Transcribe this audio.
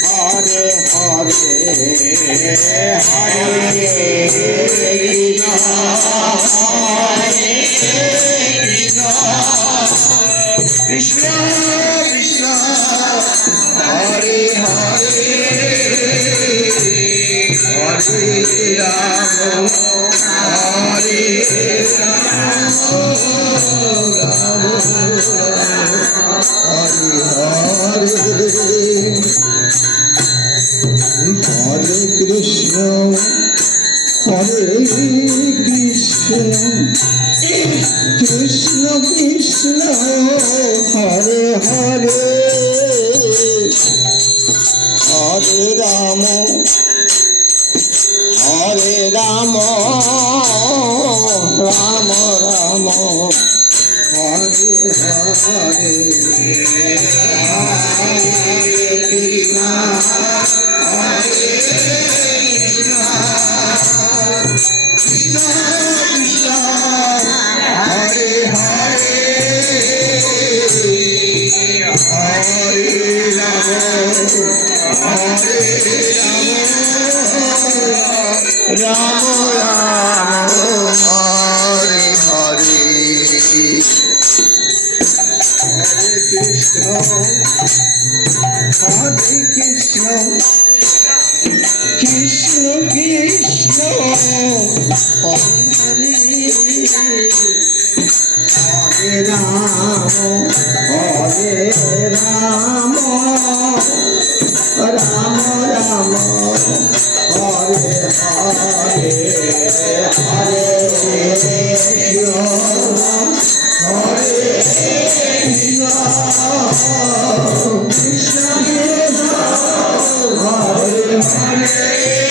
Hare Hare Hare Krishna Krishna Hare Hare Hare Ram Hare Ram Ram Hare Hare Krishna Krishna Krishna Hare Hare Hare Ram Ram Ram Hare Hare Krishna Hare Krishna Krishna Krishna Hare Hare Hare Ram Ram Ram Hare Hare Hare Krishna Krishna Krishna Hare Hare Ram Ram Ram Hare Hare Hare Krishna Hare Krishna Krishna Krishna Hare Hare